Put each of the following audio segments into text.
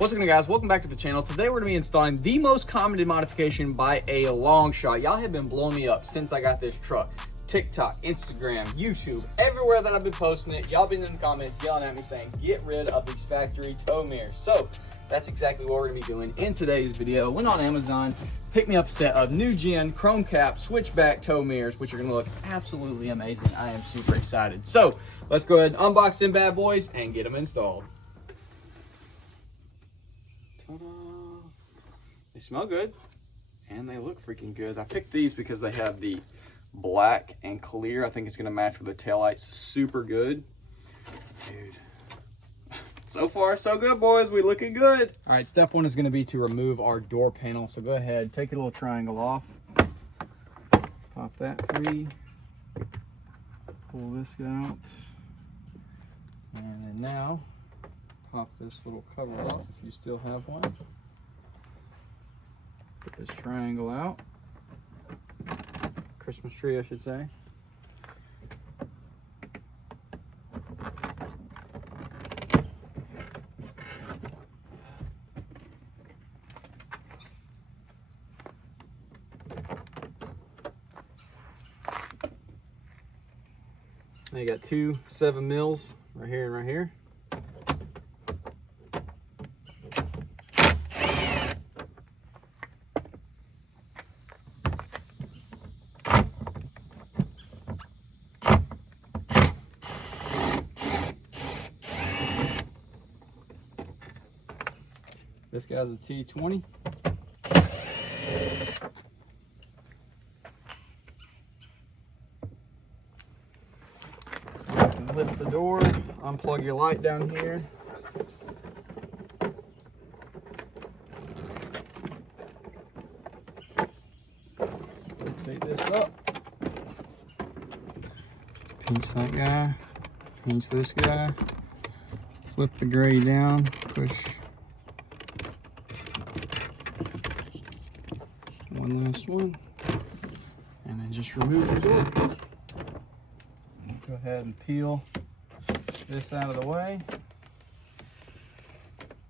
What's going on, guys? Welcome back to the channel. Today we're going to be installing the most commented modification by a long shot. Y'all have been blowing me up since I got this truck. TikTok, Instagram, YouTube, everywhere that I've been posting it, y'all been in the comments yelling at me saying, get rid of these factory tow mirrors. So that's exactly what we're going to be doing in today's video. Went on Amazon, picked me up a set of new gen chrome cap switchback tow mirrors, which are going to look absolutely amazing. I am super excited. So let's go ahead and unbox them bad boys and get them installed. They smell good and they look freaking good. I picked these because they have the black and clear. I think it's going to match with the taillights super good. Dude, so far so good, boys. We looking good. All right, step one is going to be to remove our door panel. So go ahead, take your little triangle off, pop that free, pull this out, and then now pop this little cover off if you still have one. Put this triangle out. Christmas tree, I should say. Now you got two 7 mils right here and right here. This guy's a T20. Lift the door, unplug your light down here. Take this up. Pinch that guy, pinch this guy, flip the gray down, push. One last one, and then just remove the door. Go ahead and peel this out of the way.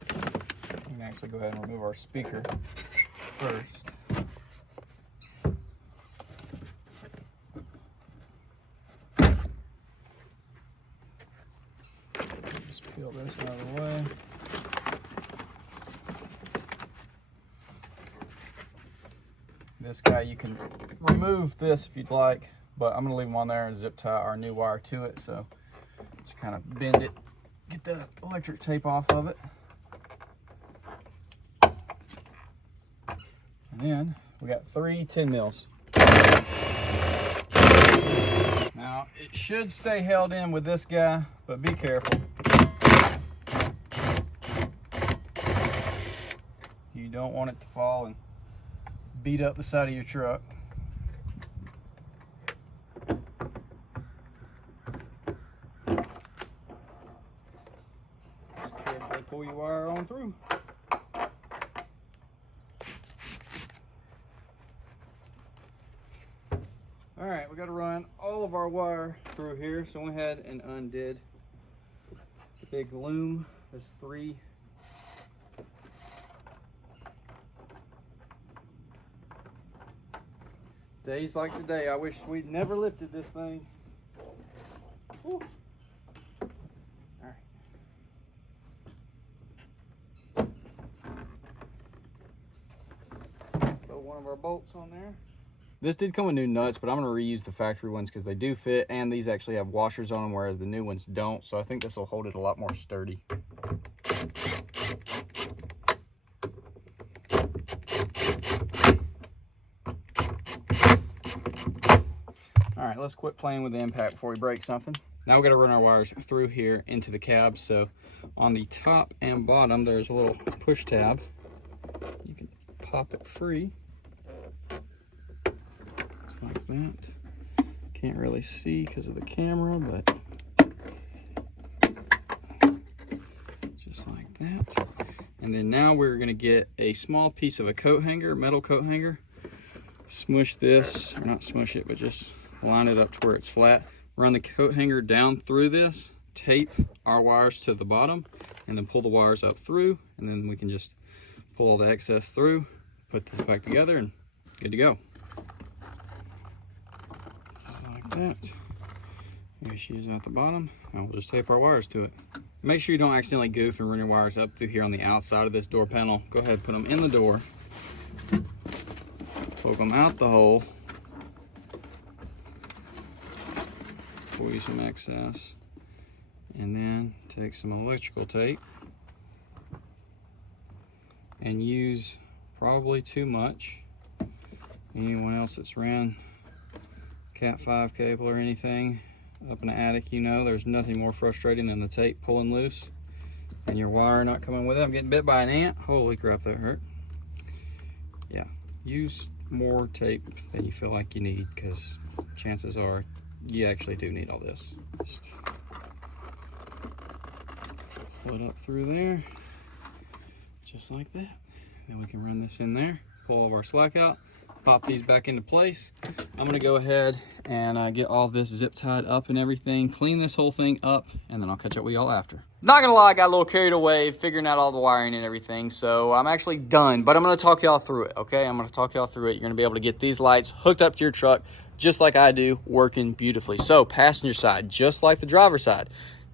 We can actually go ahead and remove our speaker first. Just peel this out of the way. This guy, you can remove this if you'd like, but I'm going to leave them on there and zip tie our new wire to it. So just kind of bend it, get the electric tape off of it. And then we got 3 10 mils. Now it should stay held in with this guy, but be careful. You don't want it to fall and beat up the side of your truck. Just carefully pull your wire on through. All right, we got to run all of our wire through here. So I went ahead and undid the big loom. There's 3. Days like today, I wish we'd never lifted this thing. Woo. All right. Throw one of our bolts on there. This did come with new nuts, but I'm going to reuse the factory ones because they do fit, and these actually have washers on them, whereas the new ones don't. So I think this will hold it a lot more sturdy. All right, let's quit playing with the impact before we break something. Now we're gonna run our wires through here into the cab. So on the top and bottom, there's a little push tab. You can pop it free, just like that. Can't really see because of the camera, but just like that. And then now we're gonna get a small piece of a coat hanger, metal coat hanger. Smush this, or not smush it, but just line it up to where it's flat. Run the coat hanger down through this, tape our wires to the bottom and then pull the wires up through, and then we can just pull all the excess through, put this back together, and good to go. Just like that. There she is at the bottom, and we'll just tape our wires to it. Make sure you don't accidentally goof and run your wires up through here on the outside of this door panel. Go ahead, put them in the door, poke them out the hole, pull you some excess, and then take some electrical tape and use probably too much. Anyone else that's ran Cat 5 cable or anything up in the attic, you know there's nothing more frustrating than the tape pulling loose and your wire not coming with it. I'm getting bit by an ant. Holy crap, that hurt. Yeah, use more tape than you feel like you need, because chances are you actually do need all this. Just pull it up through there, just like that. Then we can run this in there, pull all of our slack out, pop these back into place. I'm gonna go ahead and get all this zip tied up and everything, clean this whole thing up, and then I'll catch up with y'all after. Not gonna lie, I got a little carried away figuring out all the wiring and everything, so I'm actually done, but I'm gonna talk y'all through it, okay? I'm gonna talk y'all through it. You're gonna be able to get these lights hooked up to your truck just like I do, working beautifully. So passenger side, just like the driver side,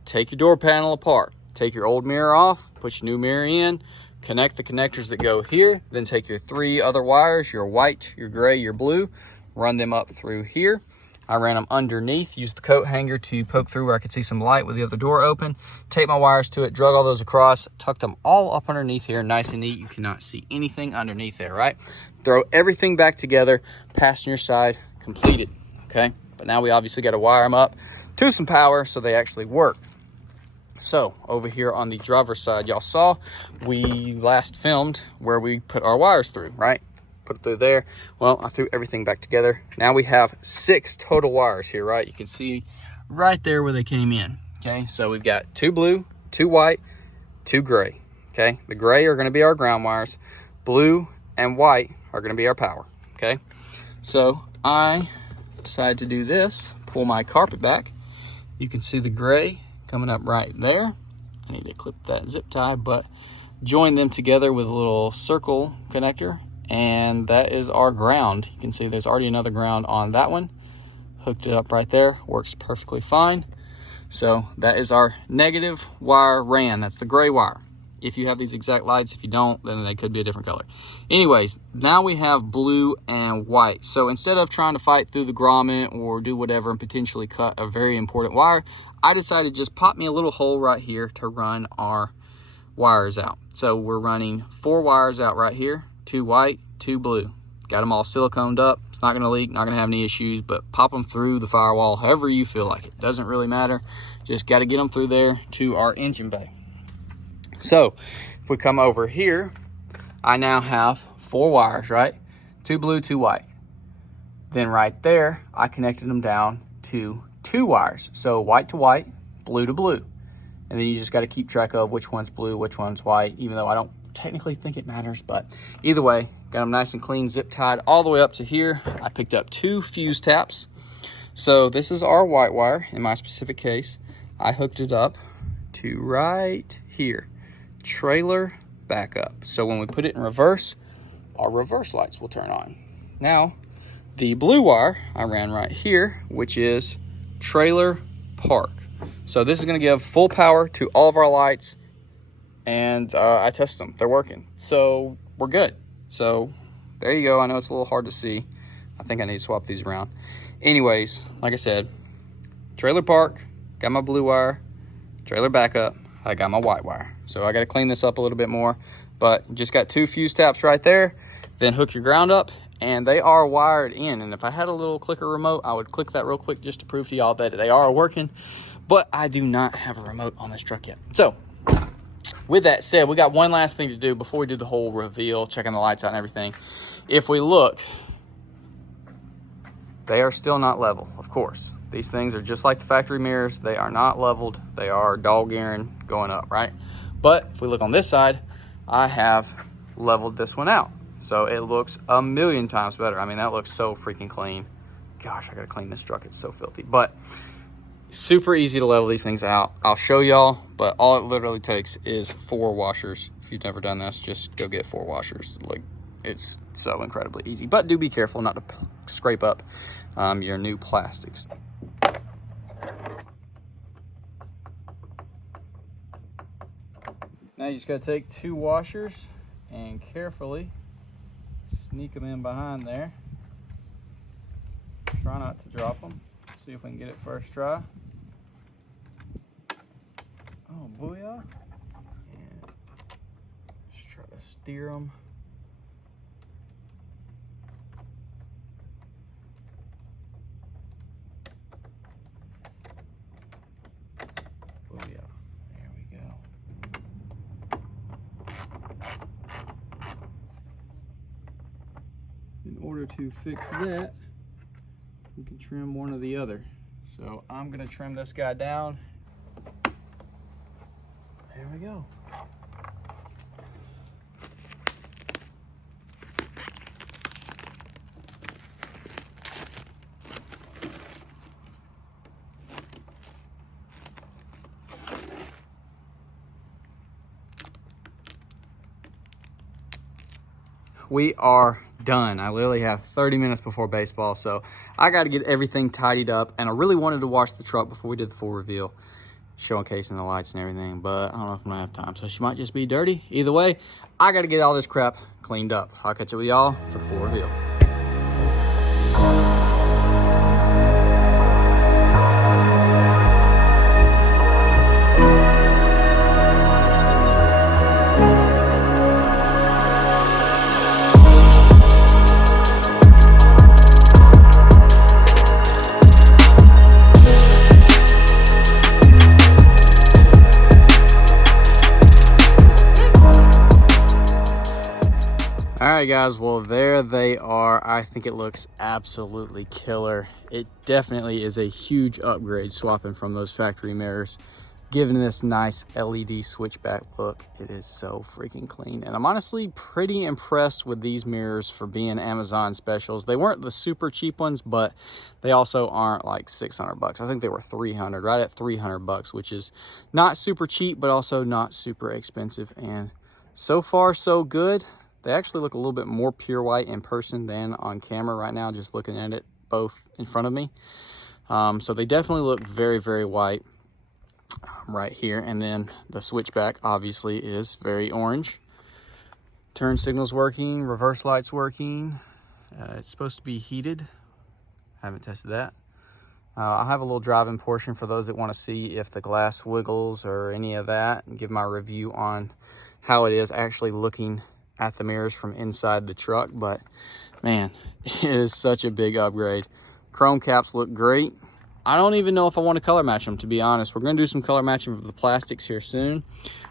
take your door panel apart, take your old mirror off, put your new mirror in, connect the connectors that go here, then take your 3 other wires, your white, your gray, your blue, run them up through here. I ran them underneath, used the coat hanger to poke through where I could see some light with the other door open, tape my wires to it, drug all those across, tucked them all up underneath here, nice and neat. You cannot see anything underneath there, right? Throw everything back together, passenger side completed, okay? But now we obviously got to wire them up to some power so they actually work. So over here on the driver's side, y'all saw we last filmed where we put our wires through, right? Put it through there. Well, I threw everything back together. Now we have 6 total wires here, right? You can see right there where they came in, okay? So we've got 2 blue, 2 white, 2 gray, okay? The gray are gonna be our ground wires. Blue and white are gonna be our power, okay? So I decided to do this, pull my carpet back. You can see the gray coming up right there. I need to clip that zip tie, but join them together with a little circle connector, and that is our ground. You can see there's already another ground on that one. Hooked it up right there, works perfectly fine. So that is our negative wire ran. That's the gray wire. If you have these exact lights, if you don't, then they could be a different color. Anyways, now we have blue and white. So instead of trying to fight through the grommet or do whatever and potentially cut a very important wire, I decided to just pop me a little hole right here to run our wires out. So we're running 4 wires out right here, 2 white, 2 blue. Got them all siliconed up. It's not gonna leak, not gonna have any issues, but pop them through the firewall however you feel like it. Doesn't really matter. Just gotta get them through there to our engine bay. So if we come over here, I now have 4 wires, right? 2 blue, 2 white. Then right there, I connected them down to 2 wires. So white to white, blue to blue. And then you just got to keep track of which one's blue, which one's white, even though I don't technically think it matters, but either way, got them nice and clean, zip tied all the way up to here. I picked up 2 fuse taps. So this is our white wire. In my specific case, I hooked it up to right here. Trailer backup. So when we put it in reverse, our reverse lights will turn on. Now, the blue wire I ran right here, which is trailer park. So this is going to give full power to all of our lights, and I tested them. They're working. So we're good. So there you go. I know it's a little hard to see. I think I need to swap these around. Anyways, like I said, trailer park, got my blue wire, trailer backup, I got my white wire. So I got to clean this up a little bit more, but just got 2 fuse taps right there. Then hook your ground up, and they are wired in. And if I had a little clicker remote, I would click that real quick just to prove to y'all that they are working, but I do not have a remote on this truck yet. So with that said, we got one last thing to do before we do the whole reveal, checking the lights out and everything. If we look, they are still not level, of course. These things are just like the factory mirrors. They are not leveled. They are dog-earing going up, right? But if we look on this side, I have leveled this one out. So it looks a million times better. I mean, that looks so freaking clean. Gosh, I gotta clean this truck. It's so filthy. But Super easy to level these things out. I'll show y'all, but all it literally takes is 4 washers. If you've never done this, just go get 4 washers. Like, it's so incredibly easy. But do be careful not to scrape up your new plastics. Now you just gotta take 2 washers and carefully sneak them in behind there. Try not to drop them. See if we can get it first try. Oh, booyah. And just try to steer them. Booyah. There we go. In order to fix that, we can trim one or the other. So I'm gonna trim this guy down. There we go. We are done. I literally have 30 minutes before baseball, so I got to get everything tidied up, and I really wanted to wash the truck before we did the full reveal, showcasing the lights and everything, but I don't know if I'm gonna have time, so she might just be dirty. Either way, I got to get all this crap cleaned up. I'll catch up with y'all for the full reveal. Alright guys, well there they are. I think it looks absolutely killer. It definitely is a huge upgrade swapping from those factory mirrors, giving this nice LED switchback look. It is so freaking clean, and I'm honestly pretty impressed with these mirrors for being Amazon specials. They weren't the super cheap ones, but they also aren't like 600 bucks. I think they were 300, right at 300 bucks, which is not super cheap, but also not super expensive. And so far so good. They actually look a little bit more pure white in person than on camera right now, just looking at it both in front of me. So they definitely look very, very white right here. And then the switchback obviously is very orange. Turn signal's working, reverse light's working. It's supposed to be heated. I haven't tested that. I'll have a little driving portion for those that want to see if the glass wiggles or any of that, and give my review on how it is actually looking at the mirrors from inside the truck. But man, it is such a big upgrade. Chrome caps look great. I don't even know if I want to color match them, to be honest. We're going to do some color matching of the plastics here soon.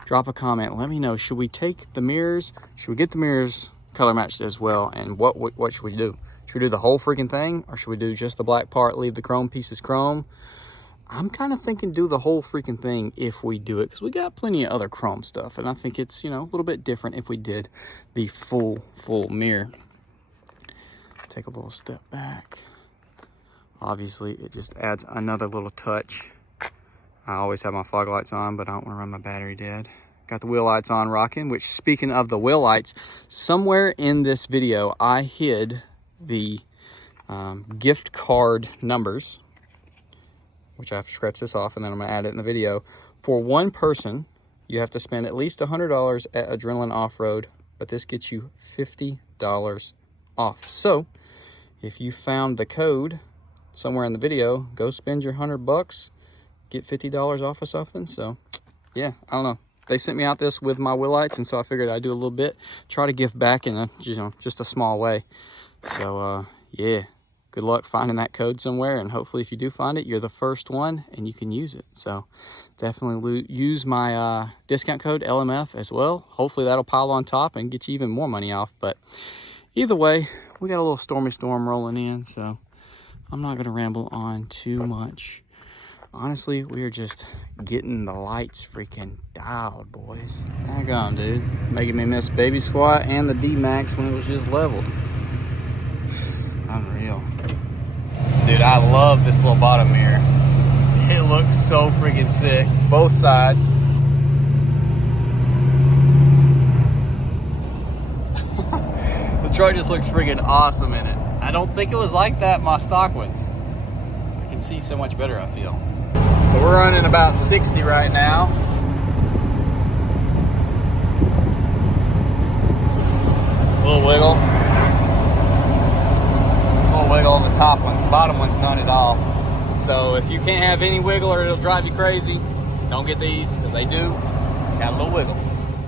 Drop a comment, let me know, should we take the mirrors, should we get the mirrors color matched as well, and what should we do? Should we do the whole freaking thing, or should we do just the black part, leave the chrome pieces chrome? I'm kind of thinking do the whole freaking thing if we do it, because we got plenty of other chrome stuff, and I think it's, you know, a little bit different if we did the full mirror. Take a little step back. Obviously, it just adds another little touch. I always have my fog lights on, but I don't want to run my battery dead. Got the wheel lights on rocking, which, speaking of the wheel lights, somewhere in this video, I hid the gift card numbers, which I have to scratch this off, and then I'm gonna add it in the video. For one person, you have to spend at least $100 at Adrenaline Off-Road, but this gets you $50 off. So if you found the code somewhere in the video, go spend your $100, get $50 off of something. So yeah, I don't know. They sent me out this with my wheel lights, and so I figured I'd do a little bit, try to give back in a, you know, just a small way. So yeah. Good luck finding that code somewhere, and hopefully if you do find it, you're the first one and you can use it. So definitely use my discount code LMF as well. Hopefully that'll pile on top and get you even more money off. But either way, we got a little stormy storm rolling in, so I'm not gonna ramble on too much. Honestly, we are just getting the lights freaking dialed, boys. Daggone, dude. Making me miss Baby Squat and the D-Max when it was just leveled. Unreal. Dude, I love this little bottom mirror. It looks so freaking sick. Both sides. The truck just looks freaking awesome in it. I don't think it was like that in my stock ones. I can see so much better, I feel. So we're running about 60 right now. A little wiggle. A little wiggle on the top one. The bottom one's none at all. So if you can't have any wiggle or it'll drive you crazy, don't get these, because they do got a little wiggle.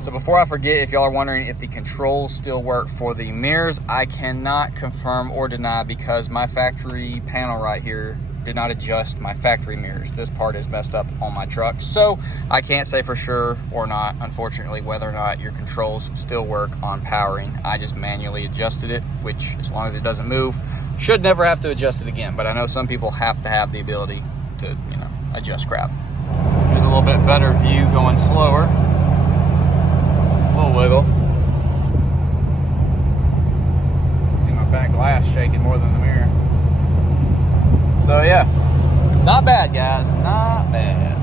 So before I forget, if y'all are wondering if the controls still work for the mirrors, I cannot confirm or deny because my factory panel right here did not adjust my factory mirrors. This part is messed up on my truck. So I can't say for sure or not, unfortunately, whether or not your controls still work on powering. I just manually adjusted it, which as long as it doesn't move, should never have to adjust it again. But I know some people have to have the ability to, you know, adjust crap. Here's a little bit better view going slower. A little wiggle. See my back glass shaking more than the mirror. So yeah, not bad, guys, not bad.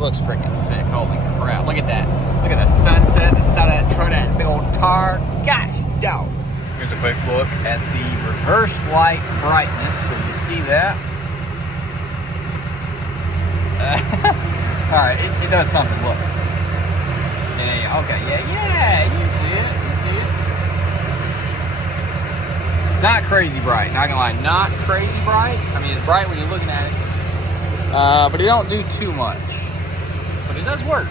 Looks freaking sick, holy crap. Look at that. Look at the sunset, the side of that truck, that big old tar. Gosh, dog. Here's a quick look at the reverse light brightness, so you see that. All right, it does something, look. Yeah, okay, yeah, you see it, Not crazy bright, not gonna lie, not crazy bright. I mean, it's bright when you're looking at it, but it don't do too much, but it does work.